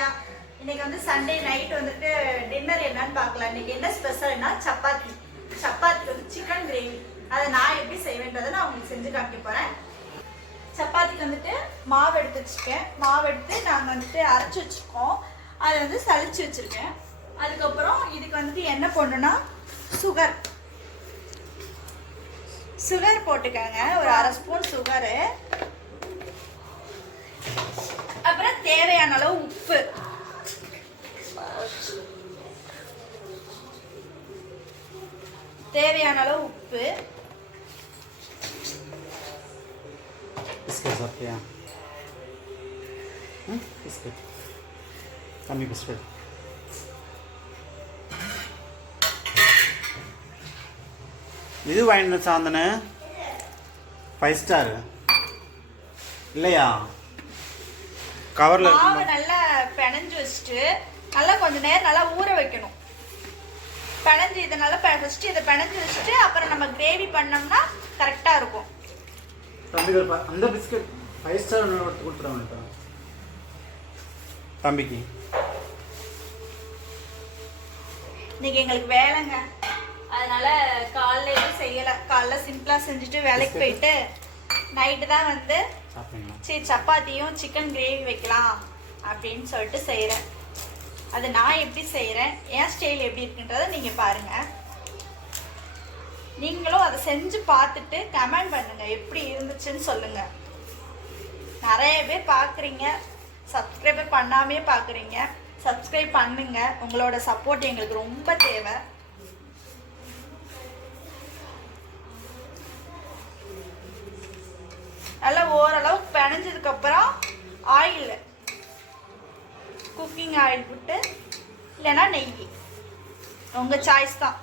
பிரியா. இன்னைக்கு வந்து Sunday night வந்துட்டு டின்னர் என்னன்னு பார்க்கலாம். இன்னைக்கு என்ன ஸ்பெஷல்னா சப்பாத்தி. சப்பாத்திக்கு வந்து சிக்கன் கிரேவி. அதை நான் எப்படி செய்வேன்றதை நான் உங்களுக்கு செஞ்சு காமிக்க போறேன். சப்பாத்திக்கு வந்துட்டு மாவு எடுத்து வச்சுருக்கேன். மாவு எடுத்து நாங்கள் வந்துட்டு அரைச்சி வச்சுருக்கோம். அதை வந்து சளிச்சு வச்சுருக்கேன். அதுக்கப்புறம் இதுக்கு வந்துட்டு என்ன போடணும்னா சுகர் போட்டுக்கோங்க. ஒரு அரை ஸ்பூன் சுகரு. அப்புறம் தேவையான அளவு உப்பு. தேவையான அளவு உப்பு. बिस्किट साथिया बिस्किट कमी बिस्किट இது வாங்கிட்டு சாந்தனு 5 ஸ்டார் இல்லையா கவர்ல மாவு நல்லா பிணைஞ்சு வச்சுட்டு நல்லா கொஞ்ச நேரம் நல்லா ஊற வைக்கணும். பிணைஞ்சு இதை நல்லா ஃபர்ஸ்ட் இதை பிணைஞ்சு வச்சுட்டு அப்புறம் நம்ம கிரேவி பண்ணோம்னா கரெக்டா இருக்கும். தம்பிகள் அந்த பிஸ்கட் 5 ஸ்டார் எடுத்து கொடுத்துறேன் தம்பிக்கு. இன்னைக்கு எங்களுக்கு வேலைங்க, அதனால காலைல எதுவும் செய்யலை. காலைல சிம்பிளா செஞ்சுட்டு வேலைக்கு போயிட்டு நைட்டு தான் வந்து சரி சப்பாத்தியும் சிக்கன் கிரேவி வைக்கலாம் அப்படின்னு சொல்லிட்டு செய்கிறேன். அது நான் எப்படி செய்கிறேன், என் ஸ்டைல் எப்படி இருக்குன்றதை நீங்கள் பாருங்கள். நீங்களும் அதை செஞ்சு பார்த்துட்டு கமெண்ட் பண்ணுங்கள் எப்படி இருந்துச்சுன்னு சொல்லுங்கள். நிறைய பேர் பார்க்குறீங்க, சப்ஸ்கிரைபர் பண்ணாமே பார்க்குறீங்க. சப்ஸ்கிரைப் பண்ணுங்க. உங்களோட சப்போர்ட் எங்களுக்கு ரொம்ப தேவை. நல்லா ஓரளவுக்கு பிணைஞ்சதுக்கப்புறம் ஆயில், குக்கிங் ஆயில் விட்டு இல்லைன்னா நெய், உங்கள் சாய்ஸ் தான்.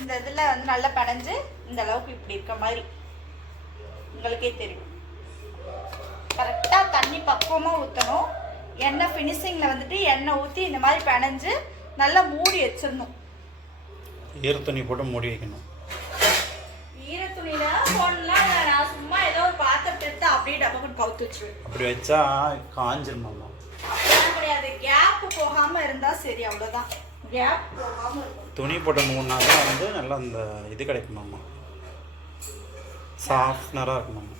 இந்த இதில் வந்து நல்லா பிணைஞ்சு இந்த அளவுக்கு இப்படி இருக்க மாதிரி உங்களுக்கே தெரியும். கரெக்டாக தண்ணி பக்குவமாக ஊற்றணும். எண்ணெய் ஃபினிஷிங்கில் வந்துட்டு எண்ணெய் ஊற்றி இந்த மாதிரி பிணைஞ்சு நல்லா மூடி வச்சிடணும். ஈரத்துணி போட்டு மூடி வைக்கணும். ஈரத்துணியில போடலாம். நான் சும்மா ஏதோ ஒரு பாத்திரத்தை எடுத்து அப்படியே டப்பாக்கு கவுத்து வச்சிருவேன். அப்படி வச்சா காஞ்சிருமாமா. அப்படிலாம் கிடையாது, கேப் போகாம இருந்தா சரி, அவ்வளவுதான். கேப் போகாம இருக்கும். துணி போட்ட மூணுனா தான் வந்து நல்லா அந்த இது கிடைக்குமாம்மா, சாஃப்ட்னரா இருக்குமாம்மா.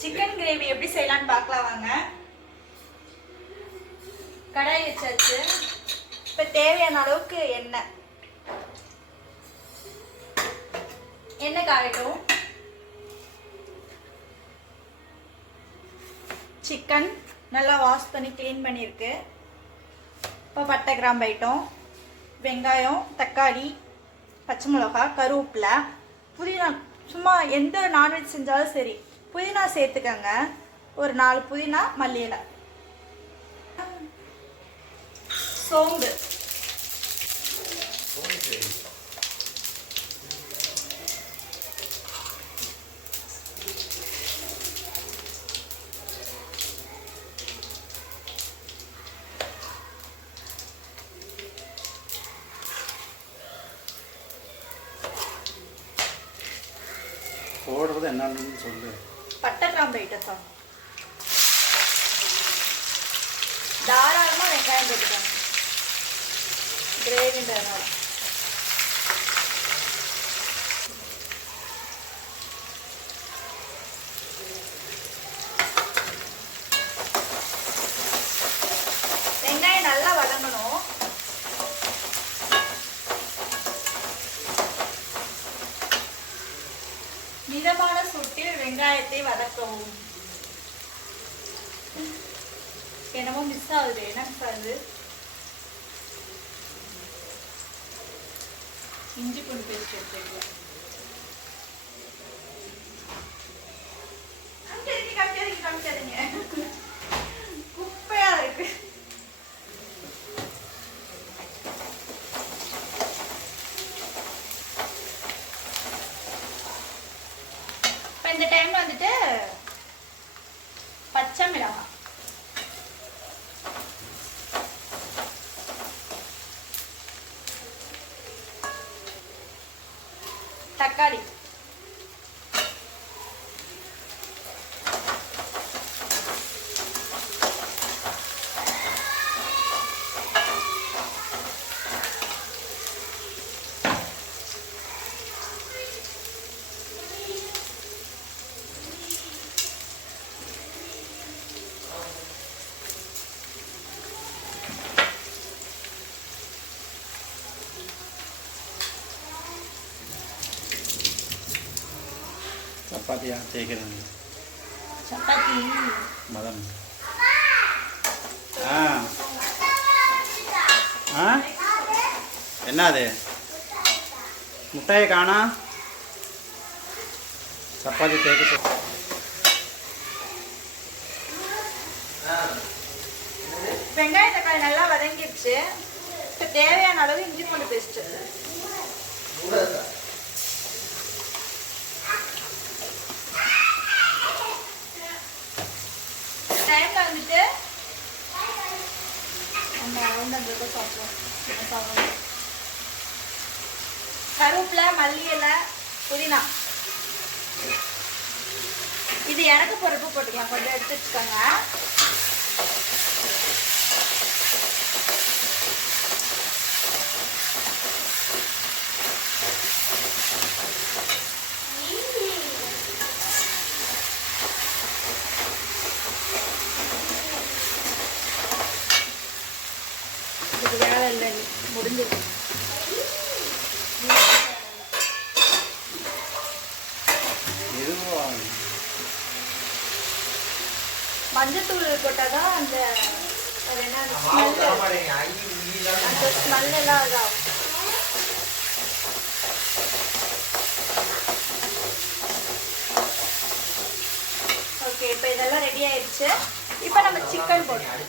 சிக்கன் கிரேவி எப்படி செய்யலாம்னு பார்க்கலாம் வாங்க. கடாய் வச்சாச்சு. இப்போ தேவையான அளவுக்கு எண்ணெய் காயட்டும். சிக்கன் நல்லா வாஷ் பண்ணி க்ளீன் பண்ணியிருக்கு. இப்போ பட்டை கிராம்பு ஐட்டம், வெங்காயம், தக்காளி, பச்சை மிளகாய், கருவேப்பிலை, புதினா. சும்மா எந்த நான்வெஜ் செஞ்சாலும் சரி புதினா சேர்த்துக்கங்க. ஒரு 4 புதினா, மல்லி இலை, சோம்பு, போடுறது என்னன்னு சொல்லு. பட்டை கிராம்பு ஐட்டத்தா தாராளமாக வெங்காயம் போட்டுக்கோங்க. கிரேவின்றதுனால வெங்காயம் நல்லா வதங்கணும். மிதமான சூட்டில் வெங்காயத்தை வதக்கவும். என்னமோ மிஸ் ஆகுது. என்ன மிஸ் ஆகுது? இஞ்சி பூண்டு பேஸ்ட் எடுத்துக்கலாம். காமிக்காதீங்க, குப்பையா இருக்கு. இப்போ இந்த டைம்ல வந்துட்டு பச்சை மிளகாய், தக்காளி, சப்பாத்தியா தேய்க்கிறது சப்பாத்தி மதம். ஆ ஆ என்ன அது முட்டையை காணா சப்பாத்தி தேய்க்க. வெங்காயம் தக்காளி நல்லா வதங்கிடுச்சு. இப்போ தேவையான அளவு இஞ்சி பூண்டு பேஸ்ட். டைம்ல வந்துட்டு கருவேப்பிலை, மல்லி இலை, புதினா. இது இறக்க பொறுப்பு போட்டுக்கலாம். கொஞ்சம் எடுத்து வச்சுக்கோங்க. இது வேலை இல்லை, முடிஞ்சது. மஞ்சத்தூள் போட்டாதான் அந்த ஸ்மெல் எல்லாம் இதாகும். ஓகே, இப்போ இதெல்லாம் ரெடி ஆயிடுச்சு. இப்போ நம்ம சிக்கன் போடுறோம்.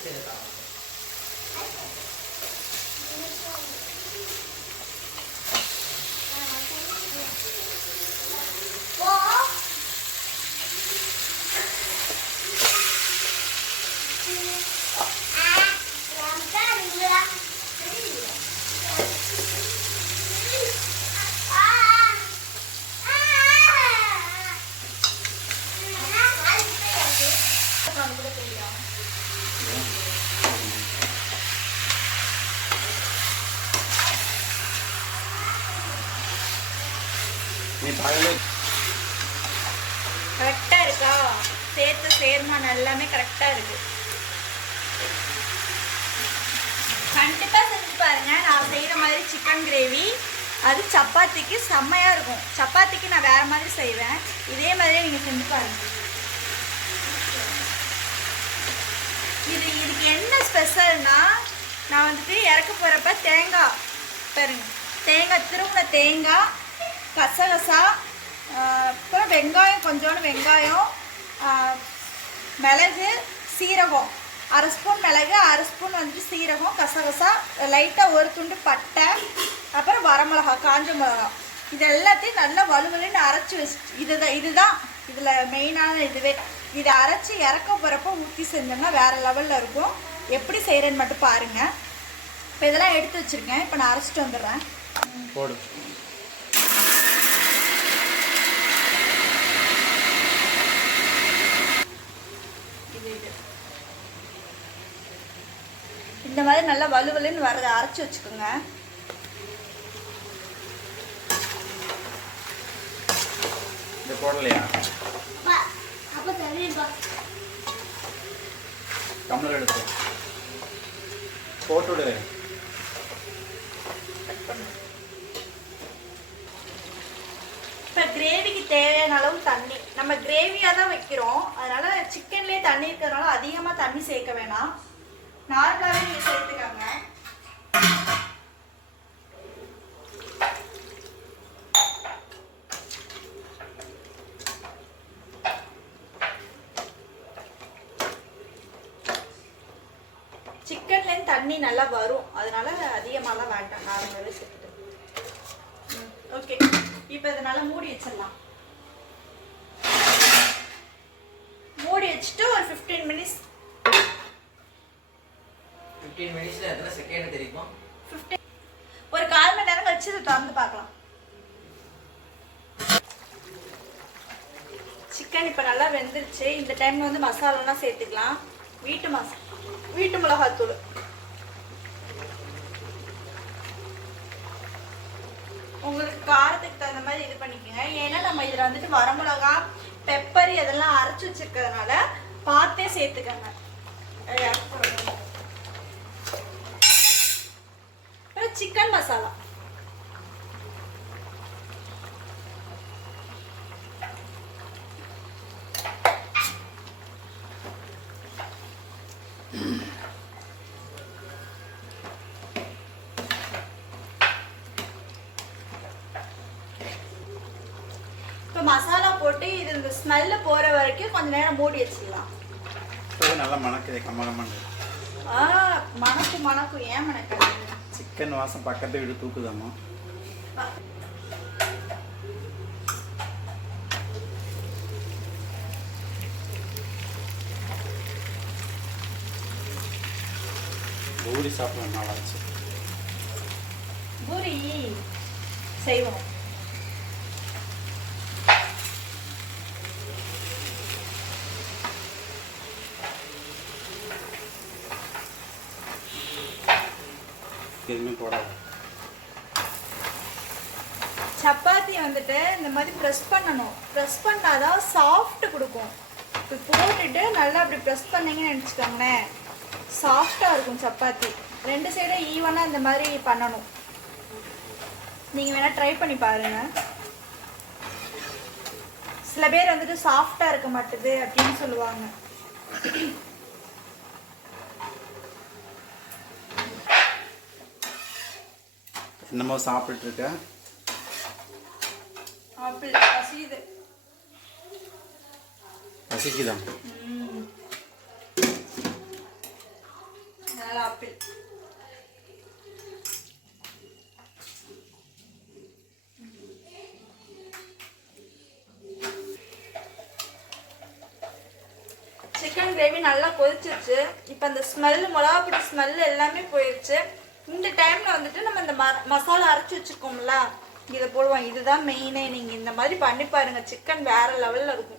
கரெக்டா இருக்கா? சேர்த்து சேர்மானம் எல்லாமே கரெக்டா இருக்கு. கண்டிப்பா செஞ்சு பாருங்க. நான் செய்யற மாதிரி சிக்கன் கிரேவி அது சப்பாத்திக்கு செம்மையா இருக்கும். சப்பாத்திக்கு நான் வேற மாதிரி செய்வேன். இதே மாதிரியே நீங்க செஞ்சு பாருங்க. இதுக்கு என்ன ஸ்பெஷல்னா, நான் வந்துட்டு இறக்க போறப்ப தேங்காய் பாருங்க, திருவுன தேங்காய், கசகசா, அப்புறம் வெங்காயம், கொஞ்சோண்டு வெங்காயம், மிளகு, சீரகம், 1/2 ஸ்பூன் மிளகு, 1/2 ஸ்பூன் வந்துட்டு சீரகம், கசகசா, லைட்டாக ஒரு துண்டு பட்டை, அப்புறம் வரமிளகா, காஞ்ச மிளகா, இது எல்லாத்தையும் நல்லா வலுவலுன்னு அரைச்சி வச்சு இதுதான் இதில் மெயினான இதுவே. இதை அரைச்சி இறக்க போகிறப்ப ஊற்றி செஞ்சோம்னா வேறு லெவலில் இருக்கும். எப்படி செய்கிறேன்னு மட்டும் பாருங்கள். இப்போ இதெல்லாம் எடுத்து வச்சுருக்கேன். இப்போ நான் அரைச்சிட்டு வந்துடுறேன். போடு. இந்த மாதிரி நல்லா வலுவலுன்னு வரதை அரைச்சி வச்சுக்கோங்க. இது போடலையா? டம்ளர் எடுத்து போட்டுவிடு. இப்போ கிரேவிக்கு தேவையான அளவு தண்ணி. நம்ம கிரேவியாக தான் வைக்கிறோம், அதனால சிக்கன்லேயே தண்ணி இருக்கிறதுனால அதிகமாக தண்ணி சேர்க்க வேணாம். நார்மலாகவே நீங்கள் சேர்த்துக்காங்க. சிக்கன்லேருந்து தண்ணி நல்லா வரும், அதனால அதிகமாகலாம் வேண்டாம். நார்மலாகவே சேர்த்துட்டு ஓகே. இப்போ இதனால மூடி வச்சிடலாம். மூடி வச்சுட்டு ஒரு 15 மினிட்ஸ். 15 மினிட்ஸ்ல எத்தனை செகண்ட் தெரியுமா? 15 ஒரு 1/4 மணி நேரம் கழிச்சு இதை திறந்து பார்க்கலாம். சிக்கன் இப்போ நல்லா வெந்துருச்சு. இந்த டைம்ல வந்து மசாலாலாம் சேர்த்துக்கலாம். வீட்டு மிளகாத்தூள், உங்களுக்கு காரத்துக்கு தகுந்த மாதிரி இது பண்ணிக்கோங்க. ஏன்னா நம்ம இதில் வந்துட்டு வரமிளகா, பெப்பர் இதெல்லாம் அரைச்சி வச்சிருக்கிறதுனால பார்த்தே சேர்த்துக்கங்க. அப்புறம் சிக்கன் மசாலா, இப்போ மசாலா போட்டு இது இந்த ஸ்மெல்லு போகிற வரைக்கும் கொஞ்ச நேரம் மூடி வச்சிடலாம். இப்போ நல்லா மணக்குது கம்மகம்மன்னு. மணக்கும் ஏன் மணக்காது? சிக்கன் வாசம் பக்கத்து வீடு தூக்குதாம்மா. பூரி சாப்பிடணும் நாளாச்சு. பூரி செய்வோம். எதுவுமே போடாது. சப்பாத்தி வந்துட்டு இந்த மாதிரி ப்ரெஸ் பண்ணணும். ப்ரெஸ் பண்ணாதான் சாஃப்ட் கொடுக்கும். இப்போ போட்டுட்டு நல்லா அப்படி ப்ரெஸ் பண்ணீங்கன்னு நினச்சிக்கோங்களேன், சாஃப்டாக இருக்கும் சப்பாத்தி. 2 சைடும் ஈவனாக இந்த மாதிரி பண்ணணும். நீங்கள் வேணால் ட்ரை பண்ணி பாருங்கள். சில பேர் வந்துட்டு சாஃப்டாக இருக்க மாட்டுது அப்படின்னு சொல்லுவாங்க. என்னமோ சாப்பிட்டு இருக்க? ஆப்பிள் பசிக்குது. பசிக்குதான். நல்லா ஆப்பிள். சிக்கன் கிரேவி நல்லா கொதிச்சிருச்சு. இப்போ அந்த ஸ்மெல்லு, மிளகாப்பொடி ஸ்மெல்லு எல்லாமே போயிடுச்சு. இந்த டைமில் வந்துட்டு நம்ம இந்த மசாலா அரைச்சி வச்சுருக்கோம்ல, இதை போடுவோம். இதுதான் மெயினே. நீங்கள் இந்த மாதிரி பண்ணி பாருங்கள், சிக்கன் வேறு லெவலில் இருக்கும்.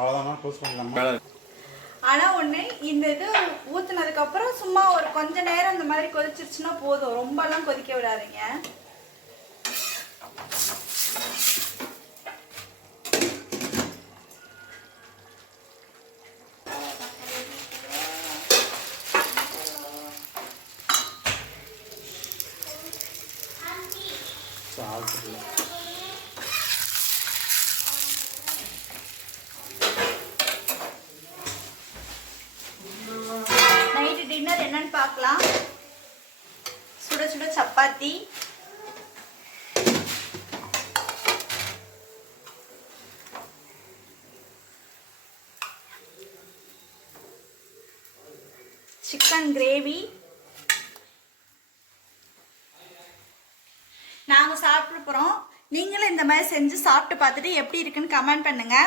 அவ்வளோதான், க்ளோஸ் பண்ணலாமா? ஆனால் ஒன்று, இந்த இது ஊற்றுனதுக்கப்புறம் சும்மா ஒரு கொஞ்ச நேரம் இந்த மாதிரி கொதிச்சிருச்சுன்னா போதும். ரொம்பலாம் கொதிக்க விடாதீங்க. நைட்டு டின்னர் என்னன்னு பார்க்கலாம். சுட சுட சப்பாத்தி, சிக்கன் கிரேவி. நாங்கள் சாப்பிட போகிறோம். நீங்களும் இந்த மாதிரி செஞ்சு சாப்பிட்டு பார்த்துட்டு எப்படி இருக்குன்னு கமெண்ட் பண்ணுங்க.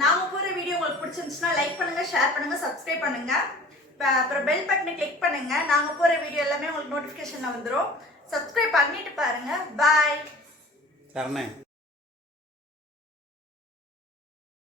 நாங்கள் போகிற வீடியோ உங்களுக்கு பிடிச்சிருந்துச்சுன்னா லைக் பண்ணுங்க, ஷேர் பண்ணுங்க, சப்ஸ்கிரைப் பண்ணுங்க. அப்புறம் பெல் பட்டனை கிளிக் பண்ணுங்க. நாங்கள் போகிற வீடியோ எல்லாமே உங்களுக்கு நோட்டிஃபிகேஷனில் வந்துடும். சப்ஸ்கிரைப் பண்ணிட்டு பாருங்க. பாய். சரணே.